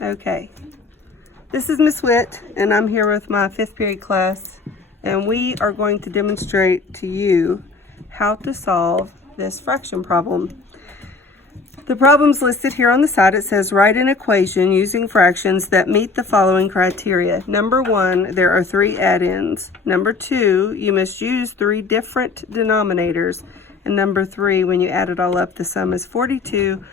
Okay, this is Miss Witt, and I'm here with my 5th period class, and we are going to demonstrate to you how to solve this fraction problem. The problem's listed here on the side. It says write an equation using fractions that meet the following criteria. Number 1, there are 3 add-ins. Number 2, you must use 3 different denominators. And number 3, when you add it all up, the sum is 42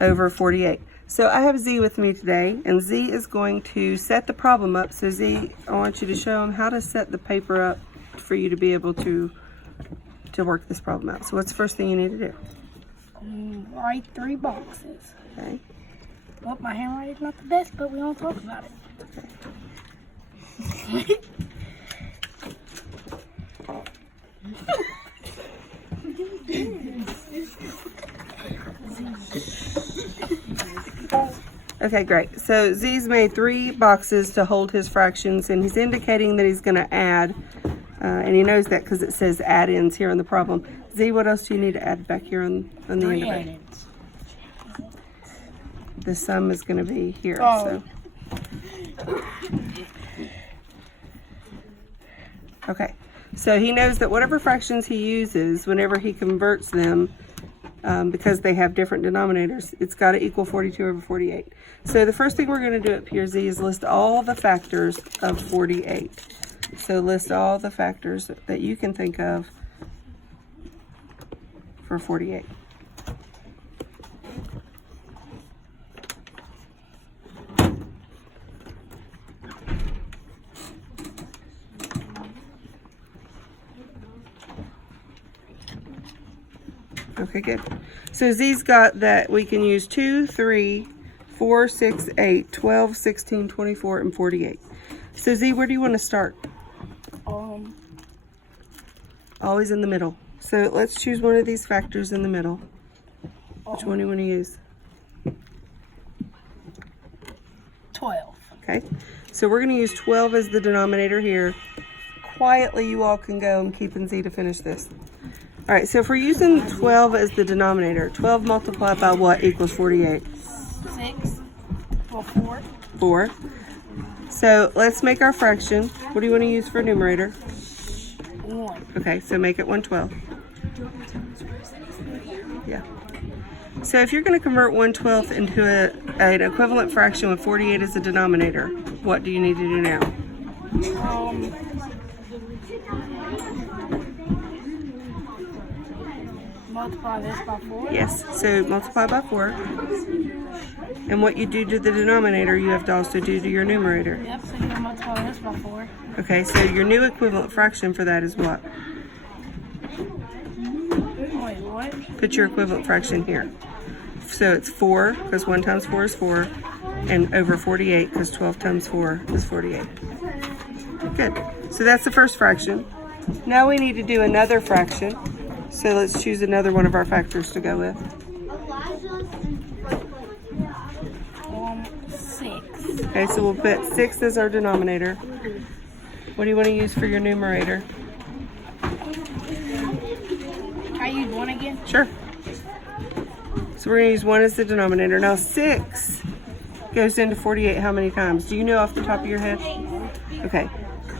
over 48. So I have Z with me today, and Z is going to set the problem up. So Z, I want you to show him how to set the paper up for you to be able to work this problem out. So what's the first thing you need to do? Write 3 boxes. Okay. Well, my handwriting's not the best, but we won't talk about it. Okay, great. So Z's made 3 boxes to hold his fractions, and he's indicating that he's going to add, and he knows that because it says add-ins here in the problem. Z, what else do you need to add back here on the end of it? Add-ins. The sum is going to be here. Oh. So. Okay, so he knows that whatever fractions he uses, whenever he converts them, because they have different denominators, it's got to equal 42 over 48. So the first thing we're going to do up here, Z, is list all the factors of 48. So list all the factors that you can think of for 48. Okay, good. So Z's got that we can use 2, 3, 4, 6, 8, 12, 16, 24, and 48. So Z, where do you want to start? Always in the middle. So let's choose one of these factors in the middle. Which one do you want to use? 12. Okay. So we're going to use 12 as the denominator here. Quietly, you all can go. I'm keeping Z to finish this. All right, so if we're using 12 as the denominator, 12 multiplied by what equals 48? 6. Well, 4. 4. So let's make our fraction. What do you want to use for numerator? 1. Okay, so make it 1/12. Yeah. So if you're going to convert 1/12 into an equivalent fraction with 48 as the denominator, what do you need to do now? Multiply this by 4. Yes, so multiply by 4. And what you do to the denominator, you have to also do to your numerator. Yep, so you're going to multiply this by 4. Okay, so your new equivalent fraction for that is what? Wait, what? Put your equivalent fraction here. So it's 4, because 1 times 4 is 4, and over 48, because 12 times 4 is 48. Good. So that's the first fraction. Now we need to do another fraction. So let's choose another one of our factors to go with. 6. Okay, so we'll put 6 as our denominator. What do you want to use for your numerator? I use 1 again? Sure. So we're going to use 1 as the denominator. Now 6 goes into 48 how many times? Do you know off the top of your head? Okay.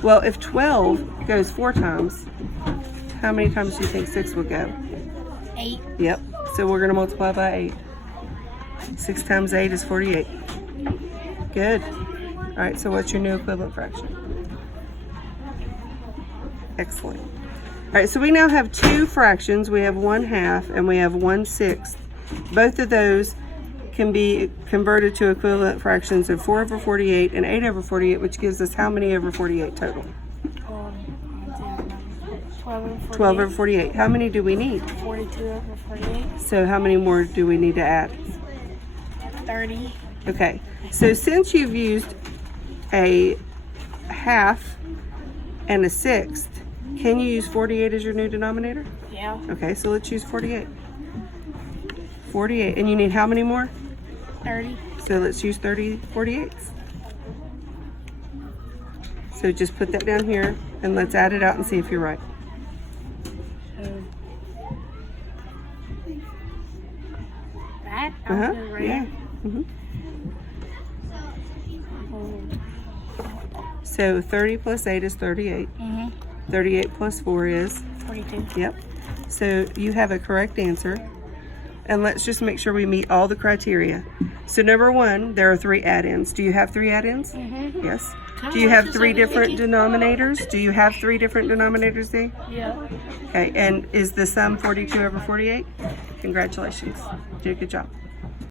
Well, if 12 goes 4 times, how many times do you think 6 would go? 8. Yep. So we're going to multiply by 8. 6 times 8 is 48. Good. All right, so what's your new equivalent fraction? Excellent. All right, so we now have 2 fractions. We have 1/2 and we have 1/6. Both of those can be converted to equivalent fractions of 4 over 48 and 8 over 48, which gives us how many over 48 total? 12 over 48. How many do we need? 42 over 48. So how many more do we need to add? 30. Okay, so since you've used a 1/2 and a 1/6, can you use 48 as your new denominator? Yeah. Okay, so let's use 48. 48, and you need how many more? 30. So let's use 30 48s. So just put that down here, and let's add it out and see if you're right. That? Uh-huh, Right yeah. here. Mm-hmm. So 30 plus 8 is 38. 38 plus 4 is? 42. Yep. So you have a correct answer. And let's just make sure we meet all the criteria. So number 1, there are 3 add-ins. Do you have 3 add-ins? Yes. Do you have 3 different denominators? Do you have 3 different denominators, D? Yeah. Okay, and is the sum 42 over 48? Congratulations. You did a good job.